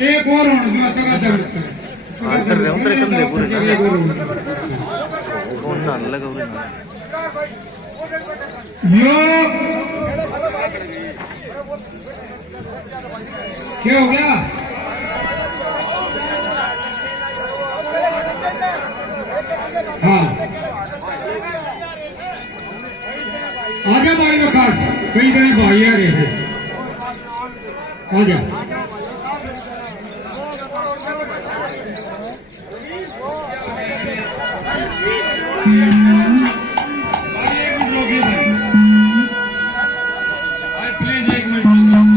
एक और होना अंतर अंतर कम दे पूरे कौन ना लगा पूरे यो क्या हो गया? हाँ आजा भाई विकास, कई जने भाई आ रहे हैं, आजा।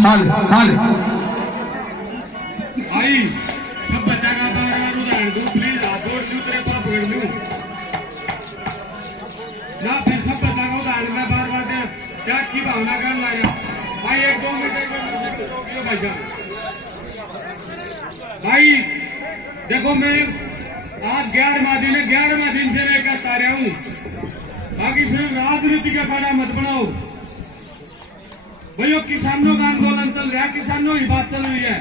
हाल हाल भाई सब बच्चा का उदाहरण दो प्लीज, हाथ तेरे पाप पकड़ लूं ना, फिर सब बच्चा का उदाहरण मैं बार बार क्या की भावना कर लाया भाई। एक दो मिनट भाई साहब, भाई देखो मैं आज 11वां दिन है, 11वां दिन से मैं कहता रहा हूं, बाकी सिर्फ राजनीति का बड़ा मत बनाओ भाइयों। किसानों का आंदोलन चल रहा है, किसानों की बात चल रही है,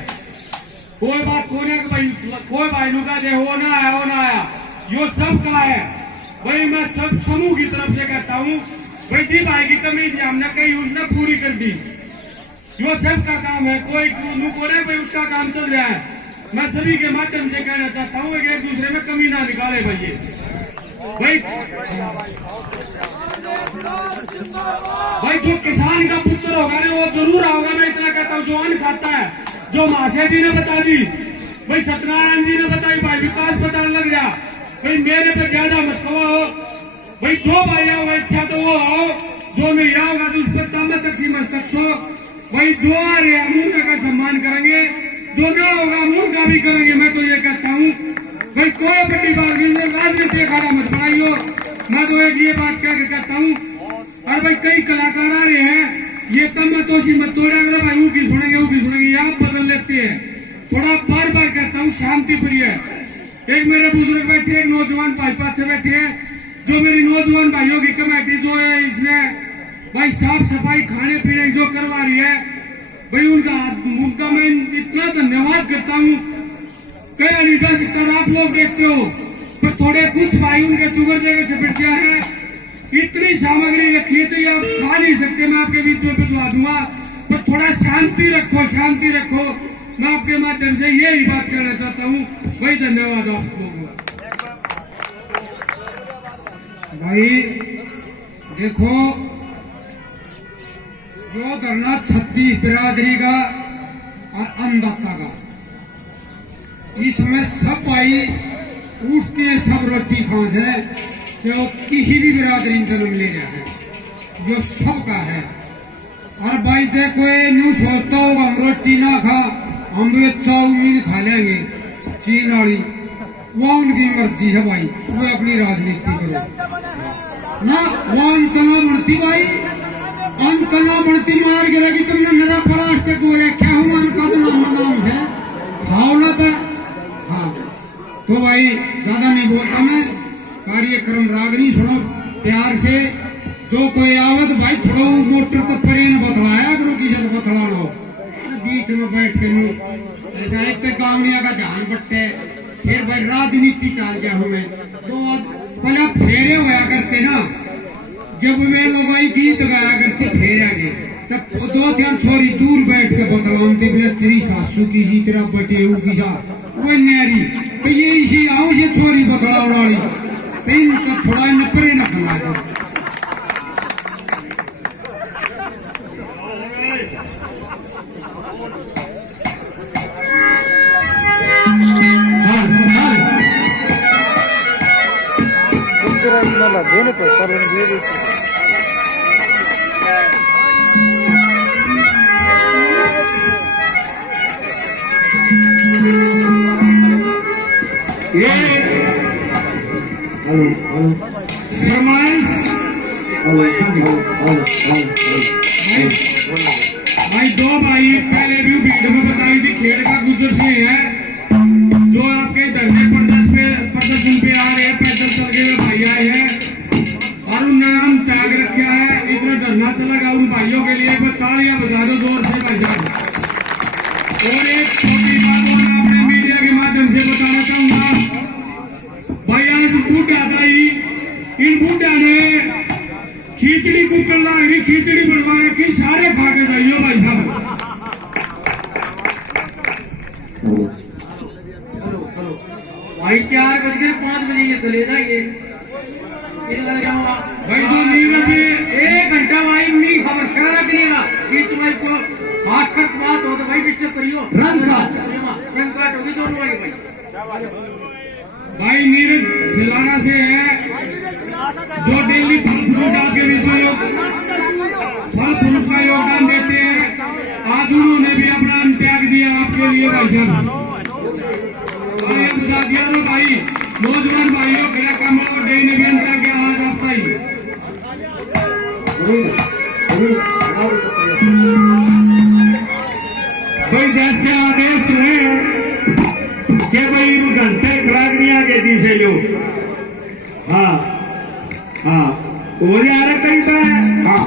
कोई बात कोने कोई भाई का दे हो ना आया यो सब का है भाई। मैं सब समूह की तरफ से कहता हूं भाई जी भाई की कमी थी हमने कई उसने पूरी कर दी, यो सब का काम है, कोई कोने भाई उसका काम चल रहा है। मैं सभी के माध्यम से कहना चाहता हूं एक दूसरे में कमी ना निकाले भैया भाई जो किसान का पुत्र होगा ना वो जरूर होगा। मैं इतना कहता हूँ जो अन्न खाता है, जो महाशय जी ने बता दी भाई, सत्यनारायण जी ने बताई, भाई विकास बताने लग गया भाई, मेरे पे ज्यादा मत कहो भाई। जो भाई आओगा इच्छा तो वो आओ, जो नहीं आओगा तो उस पर तामस मत सो भाई। जो आ रहे हैं मूर्खा का सम्मान करेंगे, जो ना होगा मूर्खा भी करेंगे। मैं तो ये कहता हूँ भाई कोई बड़ी बात राजनीति अखाड़ा मत बनाइयो। मैं तो एक ये बात कह के कहता हूँ, और भाई कई कलाकार आ रहे हैं, ये तमातोशी मत तोड़ा करो भाई, वो की सुनेंगे आप बदल लेते हैं। थोड़ा बार बार कहता हूँ शांति प्रिय है। एक मेरे बुजुर्ग बैठे, एक नौजवान भाई पास से बैठे हैं, जो मेरी नौजवान भाइयों की कमेटी जो है इसने भाई साफ सफाई खाने पीने जो करवा रही है भाई, उनका मैं इतना धन्यवाद करता हूँ। कई नहीं जा सकता, आप लोग देखते हो पर थोड़े कुछ भाई उनके शुगर जगह से बैठे हैं, इतनी सामग्री रखी है तो ये आप खा नहीं सकते। मैं आपके बीच में भिजवा दूंगा, पर थोड़ा शांति रखो, शांति रखो। मैं आपके माध्यम से यही बात कहना चाहता हूँ भाई। धन्यवाद आप लोगों भाई। देखो जो धरना छत्तीस बिरादरी का और अन्नदाता का, इसमें सब भाई उठते हैं, सब रोटी खाओ है, जो किसी भी बिरादरी में जन्म ले रहा है, जो सबका है। और भाई देखो न्यू सोचता होगा हम रोटी ना खा, हम भी चाउमीन खा लेंगे चीन वाली, वो उनकी मर्जी है भाई, वो अपनी राजनीति करो ना। वो अंतना बढ़ती भाई, अंतना बढ़ती मार गिरेगी। तुमने मेरा प्लास्टिक बोले क्या हुआ, उनका तो नाम है, खाओ ना था। हाँ तो भाई ज्यादा नहीं बोलता मैं, कार्यक्रम रागनी सुनो प्यार से। जो कोई आवत भाई थोड़ा मोटर तो परे न बतलाया करो, किसी को बतलाना हो बीच में बैठ के नू ऐसा एक तो गावनिया का ध्यान बट्टे, फिर भाई राजनीति चल गया हमें तो पहले फेरे होया करते ना, जब मैं लोग भाई गीत गाया करते फेरे आगे, तब दो चार छोरी दूर बैठ के बतलाते बोले तेरी सासू की जी, तेरा बटेऊ की सा वो न्यारी तो ये इसी आओ ये छोरी बतला उड़ाड़ी तो इनका थोड़ा नपरे न खला दो। देने पर भाई दो भाई पहले भी भीड़ में बताई थी, खेड़ का गुजर से है जो आपके धरने प्रदर्शन पे आ रहे हैं, पैदल चल के भाई आए हैं और उनका नाम त्याग रखा है। इतना धरना चलेगा उन भाइयों के लिए, तालियां बजा दो जोर से भाई साहब। और एक छोटी बात खिचड़ी बनवा रखी, सारे खा के जाइयो भाई साहब। भाई 4:05 ये चले जाएंगे भाई तो नीरज जी 1 घंटा भाई नहीं खबर क्या रख लेगा बीच भाई को खास तक बात हो तो भाई डिस्टर्ब करियो रंग काट होगी दोनों भाई भाई नीरज सिलाना से है जो डेली फल फ्रूट आपके बीच में फल फ्रूट का योगदान देते हैं। आज उन्होंने भी अपना त्याग दिया आपके लिए भाई साहब। ये बता दिया तो भाई नौजवान भाइयों खड़ा कमल और डे ने भी अंतर किया आज आपका ही। भाई जैसे आदेश हुए कि भाई घंटे खुराक नहीं आगे जी से लो। हाँ हाँ वो आ रहा कहीं पे। हाँ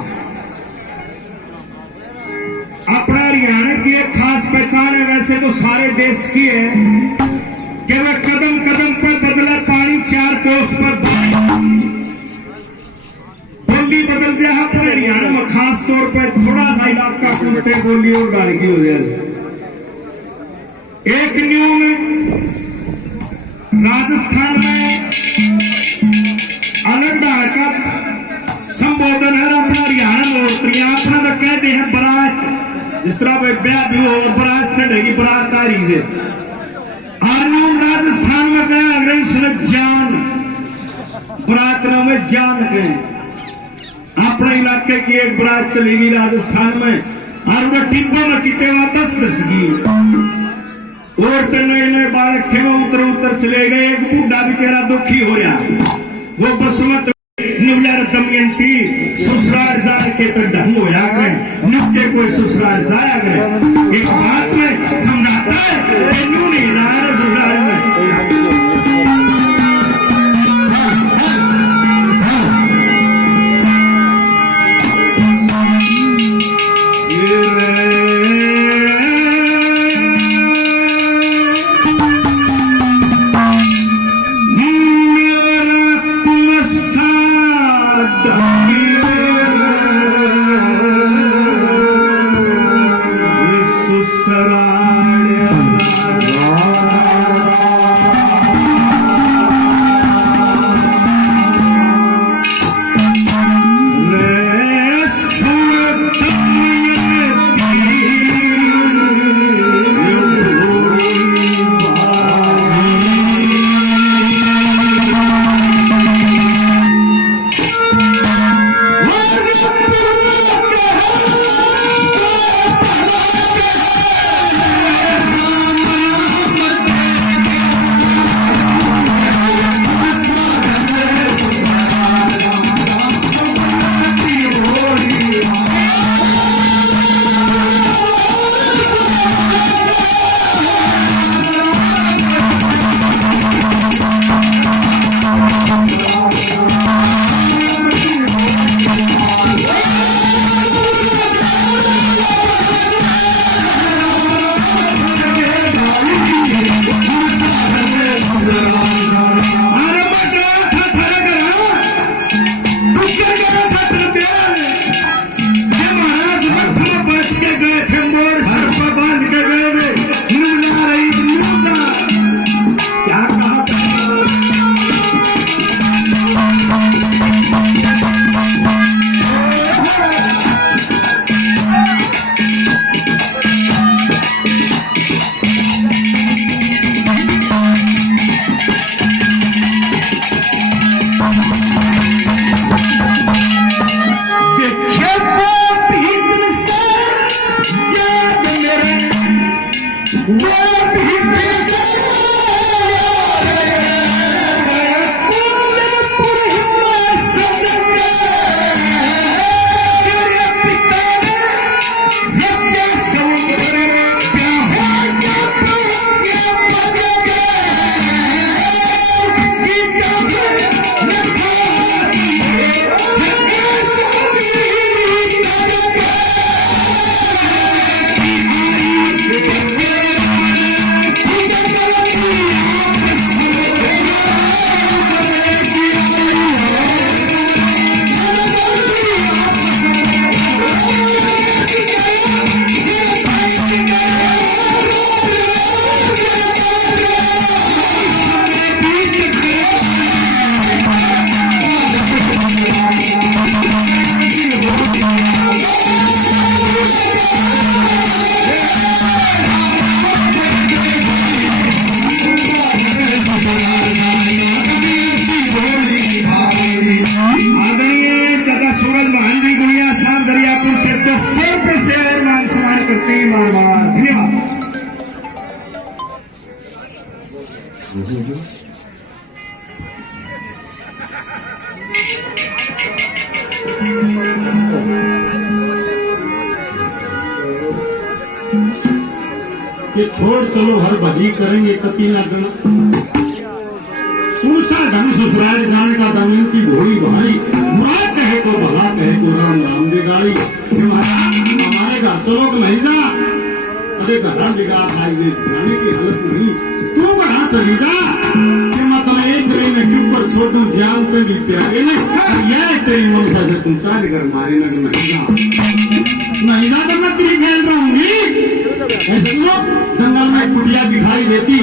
अपना हरियाणा की एक खास पहचान है, वैसे तो सारे देश की है कि वह कदम कदम पर बदला पानी, 4 कोस पर बोली बदल जाए। अपने हरियाणा में खास तौर पर थोड़ा सा इलाका कुत्ते बोली और गाड़ी की हो जाए। एक न्यूज राजस्थान में अलग ढाल का संबोधन है अपना हरियाणा में औरतियां अपना तो कहते हैं बारात, जिस तरह ब्याह भी हो बारात चढ़ेगी बारात आ रही से। राजस्थान में गया अंग्रेज ने जान बारात में जान गए। अपने इलाके की एक बारात चलेगी राजस्थान में और वो टिब्बा में कितने वापस दस गई। औरतें नए नए बालक थे वो उतर चले गए। एक बूढ़ा बेचारा दुखी हो रहा, वो बसमत नवलार दमयंती ससुराल जाए के तो ढंग हो जाए नुक्के कोई ससुराल जाया करे। एक बात में समझाता है तेनू नहीं जा रहा ससुराल में। Sara ये छोड़ चलो हर भली करेंगे कति न गणा ऊषा ढंग ससुराल जान का दमयंती घोड़ी भाई बुरा कहे तो भला कहे तो राम राम दे गाड़ी हमारे घर चलो कि नहीं जा अरे घर बिगाड़ खाई दे जाने की हालत नहीं तू घर चली जा कि मतलब एक ट्रेन के ऊपर छोटू जान पे भी प्यारे नहीं यह तेरी मनसा से तुम चाल कर मारी नहीं जा तो मैं तेरी खेल रहूंगी ऐसे लोग जंगल में कुटिया दिखाई देती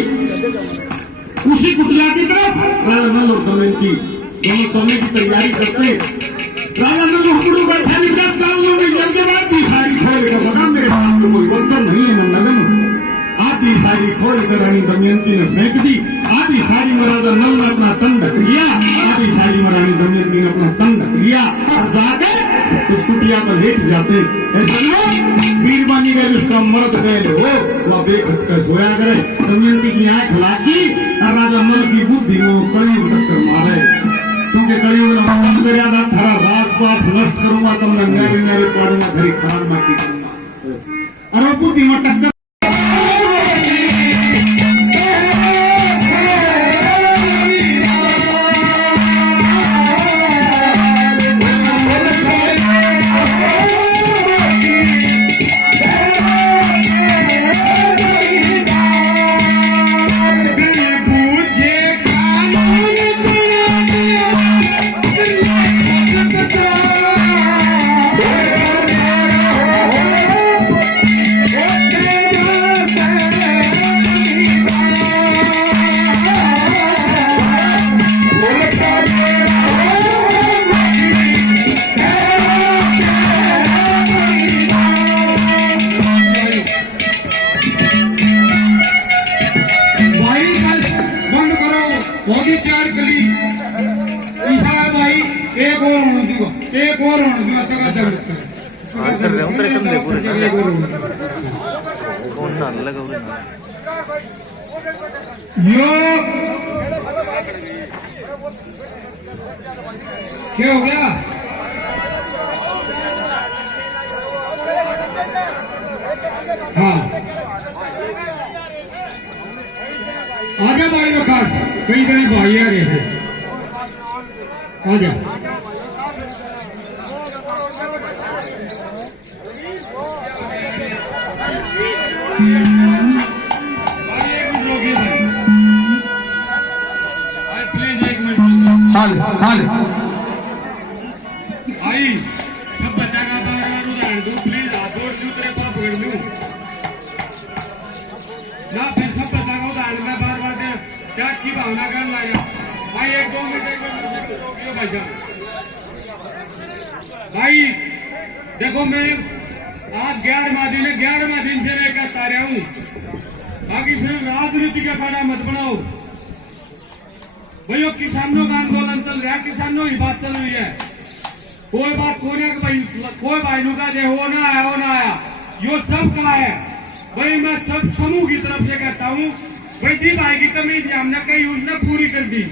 उसी कुटिया की तरफ राजा नल और दमयंती दोनों सोने की तैयारी करते राजा नल हुकड़ू बैठा निकल सालों में जल्दी बात सारी खोल कर बता मेरे पास तो कोई वस्त्र नहीं है नंदन आधी सारी खोल कर रानी दमयंती ने फेंक दी आधी साड़ी में राजा नल ने अपना तन ढक लिया आधी साड़ी में रानी दमयंती ने अपना तन ढक लिया और जाकर उस कुटिया पर लेट जाते ऐसा लोग वीर बनी गए उसका मर्द गए हो वह बेखट कर सोया करे दमयंती की आंख लागी और राजा नल की बुद्धि को कलयुग टक्कर मारे क्योंकि कलयुग में वचन करिया था थारा राजपाट नष्ट करूंगा तुम रंगारी पाड़ूंगा घरी खान माटी करूंगा और वो बुद्धि में टक्कर उतर कंधे पूरे कौन ना लगा यो क्या हो गया हाँ आजा भाई विकास कई जने भाई आ रहे हैं आजा आई सब बच्चा का बार उदाहरण दो प्लीज हाथ जोड़ दूं तेरे को पकड़ लूं ना फिर सब बच्चा का उदाहरण मैं बार बार क्या की भावना कर लाया भाई एक दो मिनट रोकियो भाई साहब भाई देखो मैं आज 11वां दिन से मैं कहता रहा हूं बाकी सिर्फ राजनीति का खाना मत बनाओ भाइयों किसानों का आंदोलन चल रहा है किसानों की बात चल रही है कोई बात कोई भाई का दे हो ना आया यो सब का है भाई मैं सब समूह की तरफ से कहता हूँ भाई जी भाई की कमी थी हमने कई योजना पूरी कर दी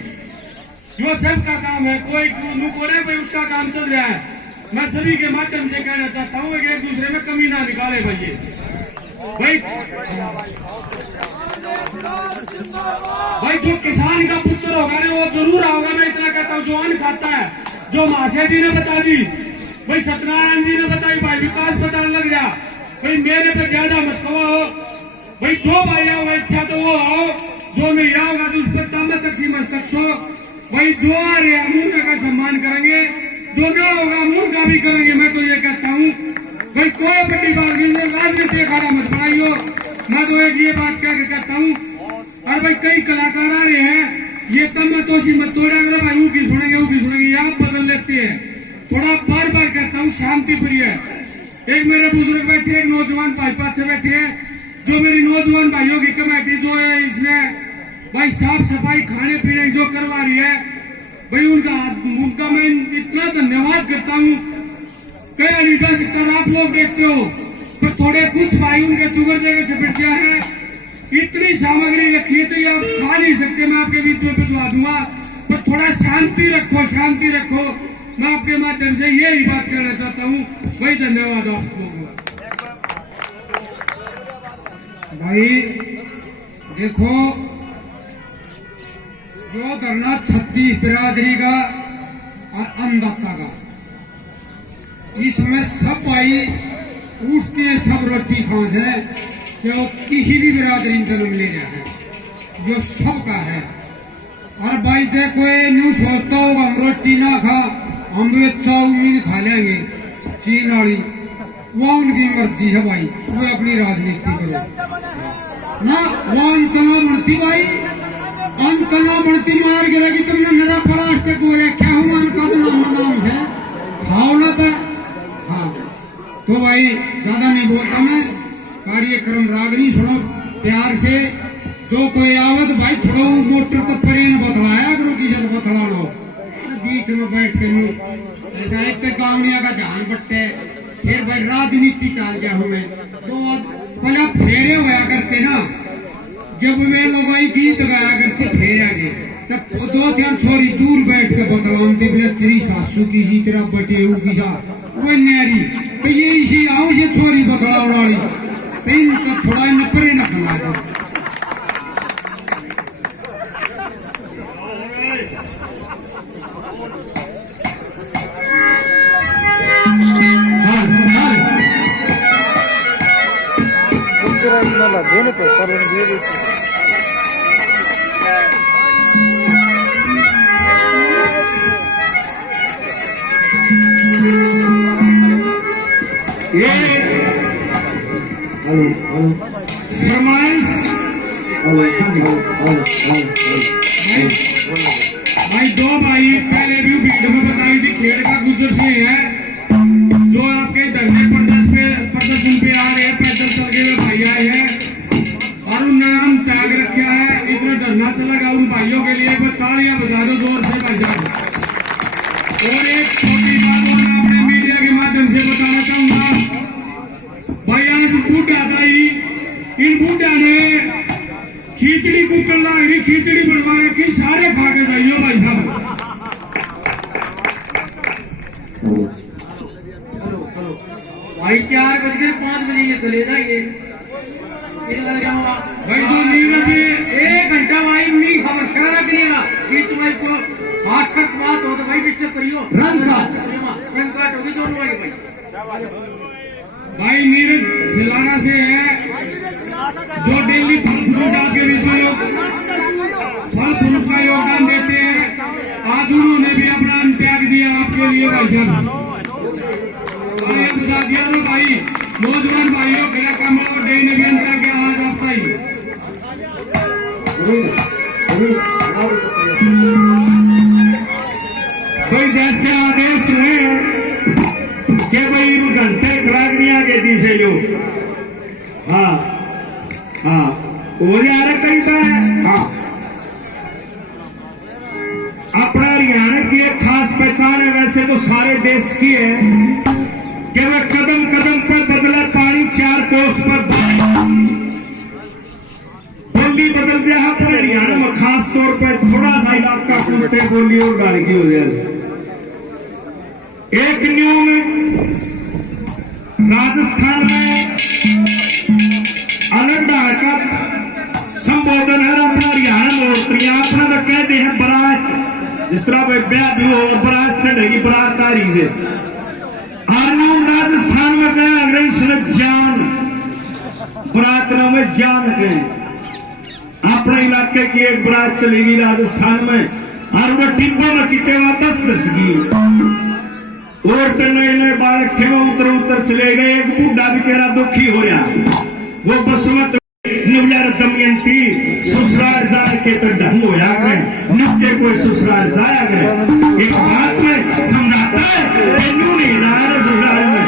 यो सब का काम है कोई कोने भाई उसका काम चल रहा है मैं सभी के माध्यम से कहना चाहता हूँ एक दूसरे में कमी ना निकाले भाई भाई जो किसान का पुत्र होगा ना वो जरूर आओगा मैं इतना कहता हूँ जो अन्न खाता है जो मासे जी ने बता दी भाई सत्यनारायण जी ने बताई भाई विकास बताने लग गया भाई मेरे पे ज्यादा मत कहो भाई जो भाई आओ इच्छा तो वो आओ जो नहीं आओगा तो उस पर तामत मस्तक भाई जो आ रहे हैं मूर्खा का सम्मान करेंगे जो ना होगा मूर्खा भी करेंगे मैं तो ये कहता हूँ भाई कोई बड़ी बात नहीं राजनीति अखाड़ा मत बनाइयो मैं तो एक ये बात कह के कहता हूँ और भाई कई कलाकार आ रहे हैं ये तमतोशी मत तोड़ा अगर भाई की सुनेंगे आप बदल लेते हैं थोड़ा बार बार कहता हूँ शांति प्रिय एक मेरे बुजुर्ग बैठे एक नौजवान भाई पास से बैठे हैं जो मेरी नौजवान भाइयों की कमेटी जो है इसने भाई साफ सफाई खाने पीने जो करवा रही है भाई उनका मैं इतना धन्यवाद करता हूँ कई नहीं जा सकता आप लोग देखते हो पर थोड़े कुछ भाई उनके चुगर जगह से बैठ गया है इतनी सामग्री रखी है तो ये आप खा नहीं सकते मैं आपके बीच में भिजवा दूंगा पर थोड़ा शांति रखो, शांति रखो। मैं आपके माध्यम से यही बात कहना चाहता हूँ। वही धन्यवाद आप लोगों को। भाई देखो, जो धरना छत्तीस बिरादरी का और अन्नदाता का, इसमें सब भाई उठ के सब रोटी खास है, जो किसी भी बिरादरी में जन्म ले रहा है, जो सबका है। और भाई देखो ये न्यू सोचता होगा हम रोटी ना खा, हम भी चाउमीन खा लेंगे चीन वाली, वो उनकी मर्जी है भाई, वो अपनी राजनीति करो ना। वो अंतना बढ़ती भाई, अंतना बढ़ती मार गिरा कि तुमने मेरा प्लास्टिक बोले क्या हूँ अनका नाम है, खाओ ना था। हाँ तो भाई ज्यादा नहीं बोलता मैं, कार्यक्रम रागनी सुनो प्यार से। जो कोई आवत भाई थोड़ा मोटर तो परे न बतलाया करो, किसी को बतलाना हो बीच में बैठ के नू ऐसा एक तो गावड़िया का ध्यान बट्टे, फिर भाई राजनीति चल गया हूँ मैं। तो पहले फेरे होया करते ना, जब वे लोग भाई गीत गाया करते फेरे आगे, तब दो चार छोरी दूर बैठ के बतलाते बोले तेरी सासू की जी, तेरा बटेऊ की सा वो न्यारी, तो ये इसी आओ ये छोरी बतलाव वाली, तो इनका थोड़ा नपरे न खला दो। फरमाइश भाई दो भाई पहले भी वीडियो में बताई थी, खेड़ का गुजर से है जो आपके धरने प्रदर्शन पे आ रहे हैं, पैदल चल के भाई आए हैं और उन्होंने नाम त्याग रखा है। इतना धरना चलेगा उन भाइयों के लिए, तालियां बजा दो जोर से भाई साहब। और एक छोटी बात और अपने मीडिया के माध्यम से बताना चाहूंगा भाई, आज बूढ़ा दाई इन बूढ़ा ने खिचड़ी कुकर लागी, खिचड़ी बनवा रखी, सारे खा के जाइयो भाई साहब। भाई 4 बज गए, 5 बजे ये चले जाएंगे भाई तो नीरज 1 घंटा भाई नहीं खबर क्या रखिएगा, बीच में को खास बात हो तो भाई डिस्टर्ब करियो, रंग काट होगी दोनों भाई। भाई नीरज सिलाना से है जो डेली फल फ्रूट आपके बीच में फल फ्रूट का योगदान देते हैं। आज उन्होंने भी अपना त्याग दिया आपके लिए भाई साहब। बता दिया तो भाई नौजवान भाइयों के कमल और डे ने भी अंतर के आज आपका ही भाई जैसे आदेश हुए कि भाई घंटे खरागनिया के जी से जो हाँ हाँ वो जा रहा कहीं पे। हाँ अपना हरियाणा की एक खास पहचान है, वैसे तो सारे देश की है कि वह कदम कदम पर बदला पानी, 4 कोस पर बोली बदल जाए। अपने हरियाणा में खास तौर पर थोड़ा सा इलाका कुत्ते बोली और गाड़ी हो जाए। एक न्यू राजस्थान में अलग ढंग का संबोधन है अपना हरियाणा में अपना तो कहते हैं बारात, जिस तरह ब्याह भी हो बारात चढ़ेगी, बारात आ रही से राजस्थान में गया अंग्रेज सिर्फ जान बारात में जान गए। अपने इलाके की एक बारात चलेगी राजस्थान में और वो टिब्बों में कितने वापस दसगी और नए नए बालक थे वो उतर चले गए। एक बूढ़ा बेचारा दुखी होया, वो बसमत दमयंती ससुराल जाए के तो ढंग होया गए, नुक्के कोई ससुराल जाया गए। एक बात में समझाता है तेनू नहीं जा रहा ससुराल में।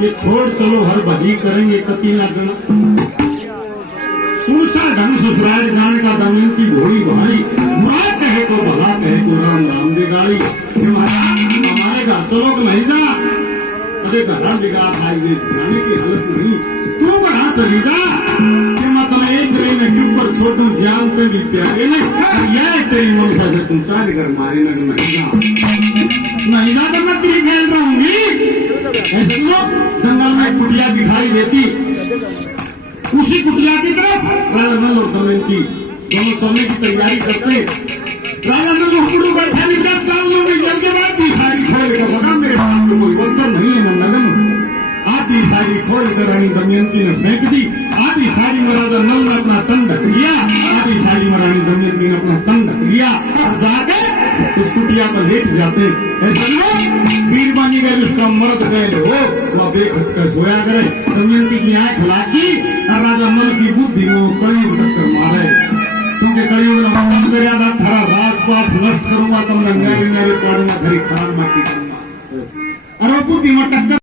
ये छोड़ चलो हर भली करेंगे कति ना गण तुमसा ढंग ससुराल जान का दमयंती घोड़ी भाई बुरा कहे तो भला कहे तो राम राम दे गाड़ी हमारे घर चलो कि नहीं जा अरे घर बिगाड़ खाई दे जाने की हालत नहीं तू घर चली जा कि मतलब एक रे में क्यों पर छोटू जानते भी प्यारे नहीं यह तेरी ममता है तुम सारे घर मारे नहीं जा तो मैं तेरी खेल रहूंगी ऐसे लोग जंगल में कुटिया दिखाई देती उसी कुटिया की तरफ राजा नल और दमयंती दोनों सोने की तैयारी करते राजा नल हुकुड़ू बैठा नहीं 10 साल में जब के बाद भी सारी खोल कर बता मेरे पास तो कोई वस्त्र नहीं है नगन आधी साड़ी खोल कर रानी दमयंती ने फेंक दी आधी साड़ी में राजा नल ने अपना तन ढक लिया आधी साड़ी में रानी दमयंती ने अपना तन ढक लिया और जाके उस कुटिया पर लेट जाते ऐसा बीरबानी गए उसका मर्द गए हो वह बेखट कर सोया करे दमयंती की आंख लागी और राजा नल की बुद्धि वो कड़ी टक्कर मारे क्योंकि कड़ी ने वचन करया था थारा राजपाट नष्ट करूंगा तुमने न्यारी न्यारी पाड़ूंगा घरी खार माटी करूंगा और वो बुद्धि में टक्कर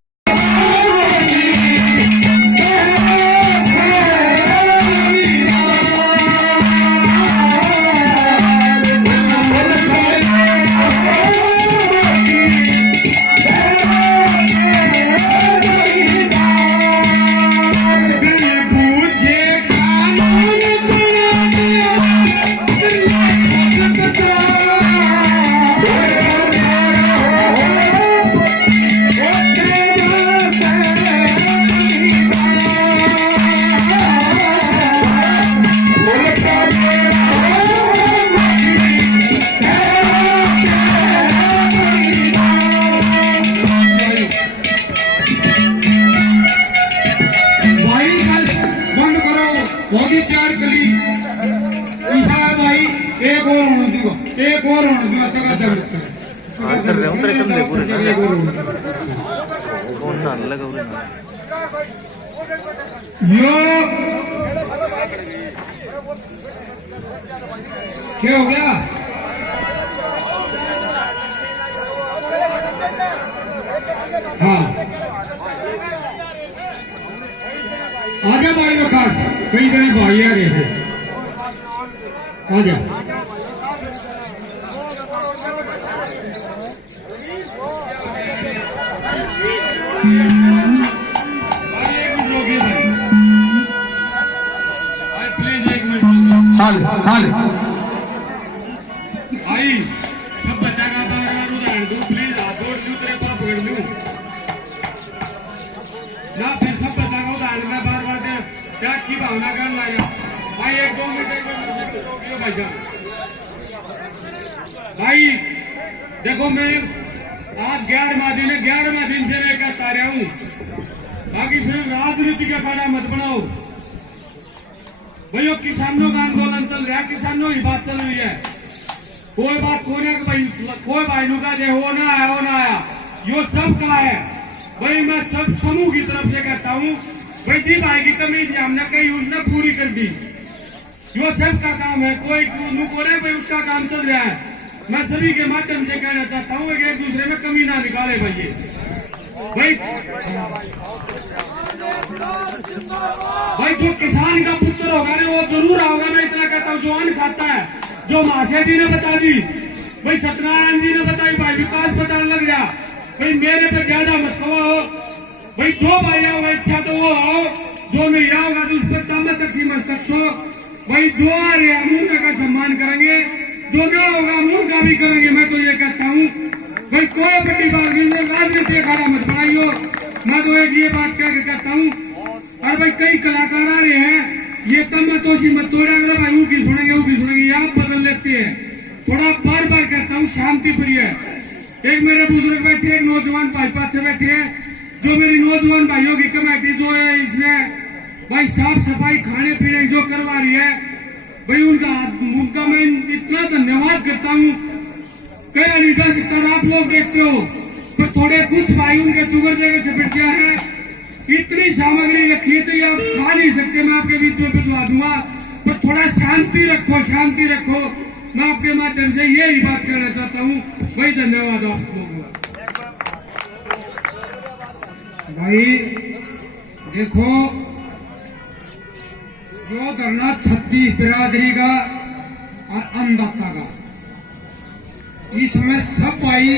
क्या हो गया हाँ आजा भाई वकास कई जने भाई आ रहे हैं आजा हाल आई सब बच्चा का उदाहरण दो प्लीज हाथ जोड़ दूं तेरे को पकड़ लूं ना फिर सब बच्चा का उदाहरण मैं बार बार क्या की भावना कर लाया भाई 1-2 मिनट रोकियो भाई साहब भाई देखो मैं आज 11वां दिन से मैं कहता रहा हूं बाकी सिर्फ राजनीति का खाना मत बनाओ भाई किसानों का आंदोलन चल रहा है किसानों की बात चल रही है कोई बात कोई भाई का जो हो ना आया यो सब का है भाई मैं सब समूह की तरफ हूँ भाई जी भाई की कमी थी हमने कहीं उसने पूरी कर दी। यो सबका काम है, कोई कोने भाई उसका काम चल रहा है। मैं सभी के माध्यम से कहना चाहता हूँ कि एक दूसरे में कमी ना निकाले भाई। भाई जो किसान का पुत्र होगा ना वो जरूर आओगा। मैं इतना कहता हूँ जो अन्न खाता है, जो मासे जी ने बता दी, भाई सत्यनारायण जी ने बताई, भाई विकास बताने लग गया। भाई मेरे पे ज्यादा मत कहो भाई, जो भाई आओगा इच्छा तो वो आओ, जो नहीं आओगा तो उस पर तामस मस्तक भाई। जो आ रहे हैं मूर्खा का सम्मान करेंगे, जो ना होगा मूर्खा भी करेंगे। मैं तो ये कहता हूँ भाई कोई बड़ी बात नहीं, राजनीति अखाड़ा मत बनाइयो। मैं तो एक ये बात कह के कहता हूँ, और भाई कई कलाकार आ रहे हैं, ये तमतोशी मत तोड़ा करो भाई, वो की सुनेंगे आप बदल लेते हैं। थोड़ा बार बार कहता हूँ शांति प्रिय। एक मेरे बुजुर्ग बैठे, एक नौजवान भाई पास से बैठे हैं, जो मेरी नौजवान भाइयों की कमेटी जो है इसने भाई साफ सफाई खाने पीने जो करवा रही है, भाई उनका मैं इतना धन्यवाद करता हूँ। कई नहीं जा सकता, आप लोग देखते हो, पर थोड़े कुछ भाई उनके चुगर जगह से बैठ गया है। इतनी सामग्री रखी है तो ये आप खा नहीं सकते, मैं आपके बीच में भिजवा दूंगा, पर थोड़ा शांति रखो, शांति रखो। मैं आपके माध्यम से यही बात कहना चाहता हूँ भाई। धन्यवाद आप लोगों भाई। देखो जो धरना छत्तीस बिरादरी का और अन्नदाता का, इसमें सब भाई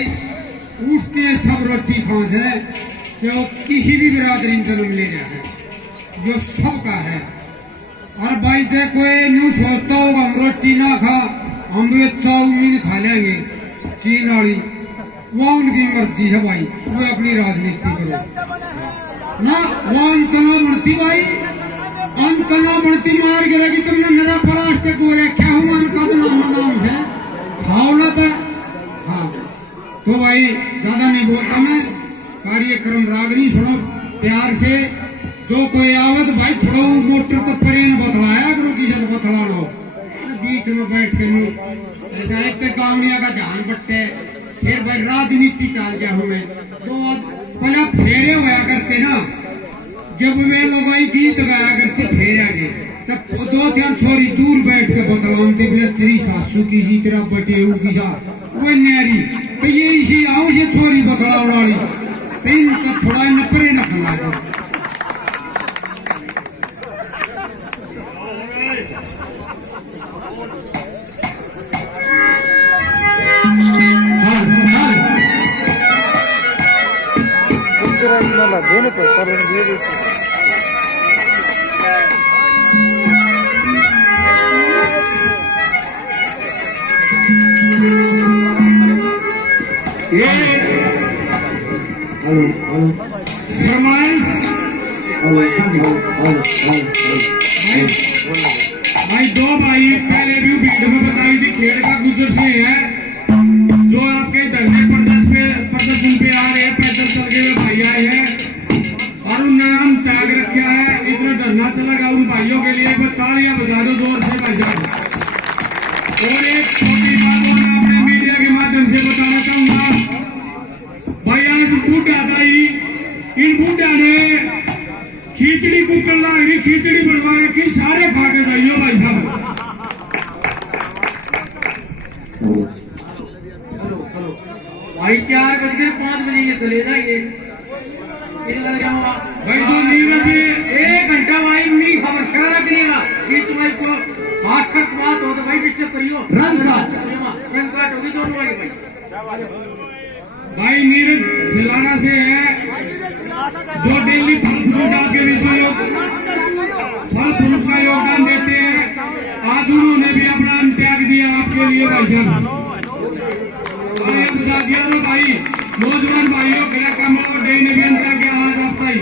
उठ के सब रोटी खास है, जो किसी भी बिरादरी में जन्म ले रहा है, जो सबका है। और भाई देखो ये न्यू सोचता होगा हम रोटी ना खा, हम भी चाउमीन खा लेंगे चीन वाली, वो उनकी मर्जी है भाई, वो अपनी राजनीति करो ना। वो अंतना बढ़ती भाई, अंतना बढ़ती मार के लगी तुमने मेरा प्लास्टिक बोले क्या हूँ अनका नाम से खाओ ना था। हाँ तो भाई ज्यादा नहीं बोलता मैं, कार्यक्रम रागनी सुनो प्यार से। जो कोई आवत भाई थोड़ा मोटर तो परे न बतलाया करो, किसी को बतला लो बीच में बैठ के ऐसा एक तो गावड़िया का ध्यान बट्टे, फिर भाई राजनीति चल गया हूँ मैं। तो पहले फेरे होया करते ना, जब मैं लोग गीत गाया करते फेरे आगे, तब दो चार छोरी दूर बैठ के बतलाते बोले तेरी सासू की जी, तेरा बटेऊ की सा वो न्यारी, तो ये इसी आओ ये छोरी बतला उड़ाड़ी, तो इनका थोड़ा नपरे न खला दो। देने पड़ता फरमाइश भाई दो भाई पहले भी वीडियो में बताई थी, खेड़ का गुजर से है, जो आपके धरने प्रदर्शन पे आ रहे हैं, पैदल चल के भाई आए हैं और उन्होंने नाम त्याग रखा है। इतना धरना चलेगा उन भाइयों के लिए, तालियां बजा दो जोर से भाई साहब। और एक छोटी बात और अपने मीडिया के माध्यम से बताना चाहूंगा भाई, आज बूढ़ा भाई, इन बूढ़ा ने खिचड़ी कुकर लाई, खिचड़ी बनवा रखी, सारे खा के जाइयो भाई साहब। भाई 4:05 ये चले जाएंगे भाई जो नीरज 1 घंटा भाई नहीं खबर क्या रख लिया बीच भाई को खास कर बात हो तो भाई डिस्टर्ब करियो, रंग काट होगी दोनों भाई। भाई नीरज सिलाना से है, जो डेली फल फ्रूट आपके विषय फल फ्रूट का योगदान देते हैं। आज उन्होंने भी अपना त्याग दिया आपके लिए भाई साहब। ये बता दिया तो भाई नौजवान भाइयों के काम डे ने भी अंतर किया आज आपका ही।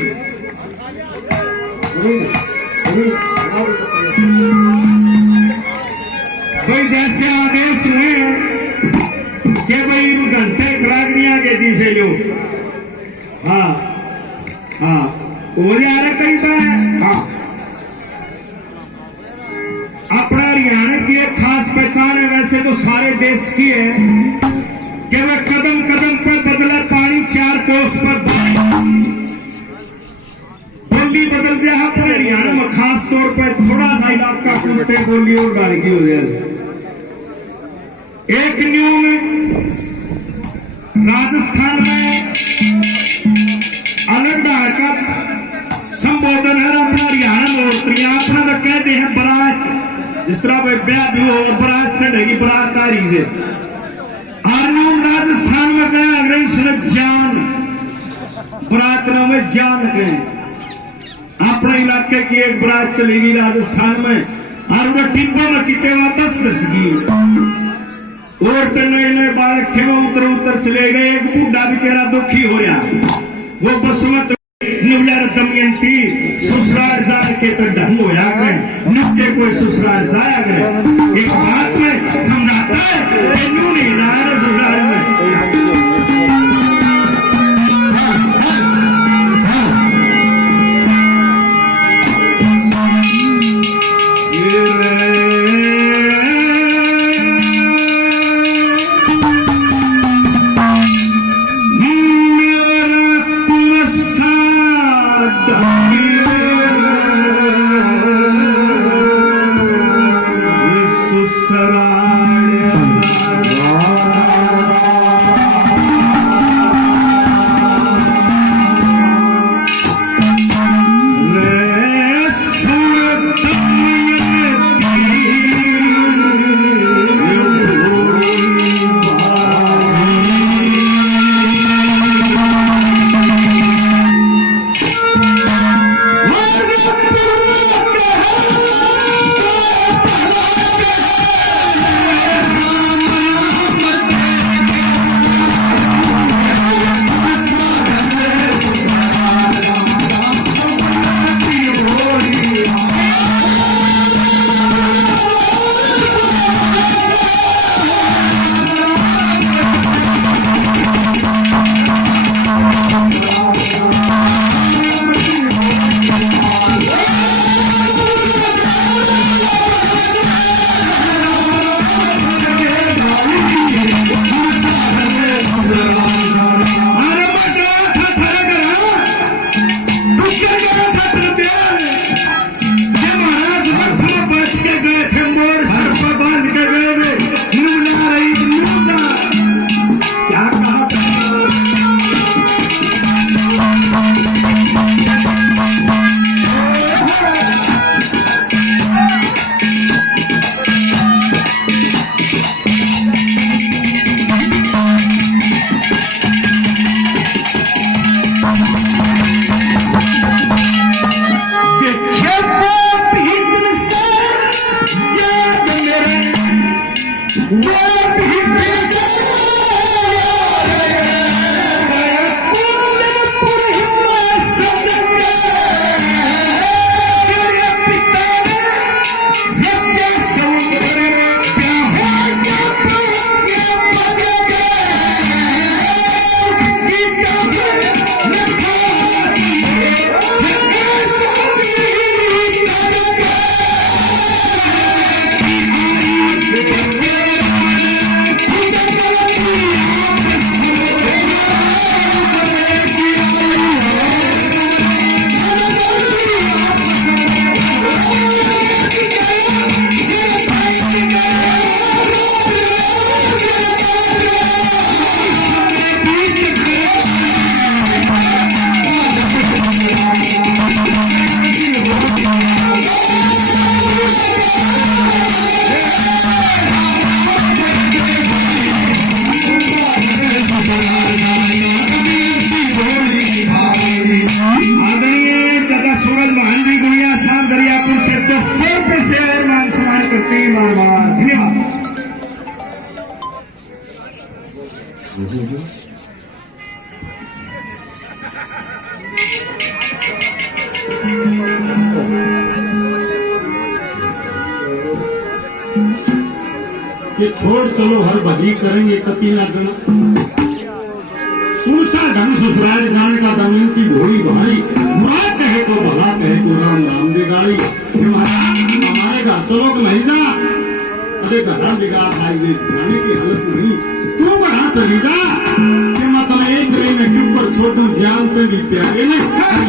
भाई जैसे आदेश हुए कि भाई घंटे खरागनिया के जी से लो, हाँ हाँ वो जा रहा कहीं पर। हाँ अपना हरियाणा की एक खास पहचान है, वैसे तो सारे देश की है कि वह कदम कदम पर बदला पानी, 4 कोस पर बोली जो अपने हरियाणा में खास तौर पर थोड़ा सा इलाका कुत्ते बोली और गाड़ी की हो गया। एक न्यून राजस्थान में अलग ढंग का संबोधन है अपना हरियाणा में औरतियां अपना तो कहते हैं बारात, जिस तरह भाई ब्याह भी हो बारात चढ़ेगी बारात आ रही से। और न्यून राजस्थान में गया अंग्रेज जान बारात में जान गए अपने इलाके की एक बारात चलेगी राजस्थान में और वो टिब्बा में किते वापस दस गई। औरतें नए नए बालक थे वो उतर चले गए। एक बूढ़ा बेचारा दुखी हो रहा, वो बसमत निवलार दमयंती ससुराल जाए के तो ढंग होया करे नुक्के कोई ससुराल जाया करे। एक बात में समझाता है तेनू नहीं जाया ससुराल में। ये छोड़ चलो हर भली करेंगे कति ना गना तुमसा ढंग ससुराल जान का दमयंती घोड़ी भाई बुरा कहे तो भला कहे तो राम राम दे गाड़ी हमारे घर चलो कि नहीं जा अरे घर बिगाड़ खाई दे खाने की हालत नहीं तू वहां चली जा कि मतलब एक रे में क्यों पर छोटू जानते भी प्यारे ने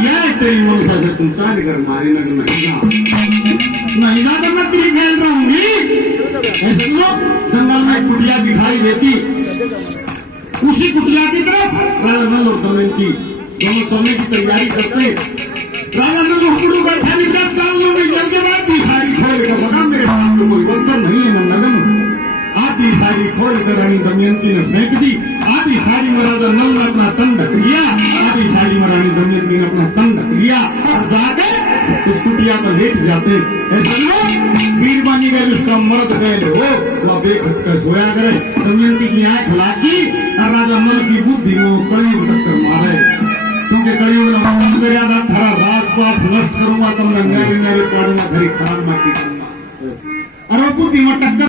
यह तेरी मनसा से तुम चाल कर मारे नगर नहीं जा तो मैं तेरी खेल रहूंगी। ऐसे लोग जंगल में कुटिया दिखाई देती, उसी कुटिया की तरफ राजा नल और दमयंती दोनों सोने की तैयारी करते। राजा नल हुकुड़ू बैठा निकला चाल लो नहीं जब के बाद साड़ी खोल कर बगा मेरे पास तो कोई वस्त्र नहीं है नगन। आधी साड़ी खोल कर रानी दमयंती ने फेंक दी। आधी साड़ी में राजा नल ने अपना तन ढक लिया, आधी साड़ी में रानी दमयंती ने अपना तन ढक लिया और जाके उस कुटिया पर लेट जाते। ऐसा लोग वीर बनी गए, उसका मर्द गए हो वह बेखट कर सोया करे। दमयंती की आंख लागी और राजा नल की बुद्धि में कलयुग टक्कर मारे, क्योंकि कलयुग ने वचन कराया था थारा राजपाट नष्ट करूंगा, तुमने नारी नारी पाड़ूंगा, घरी खराब माटी करूंगा और वो बुद्धि में टक्कर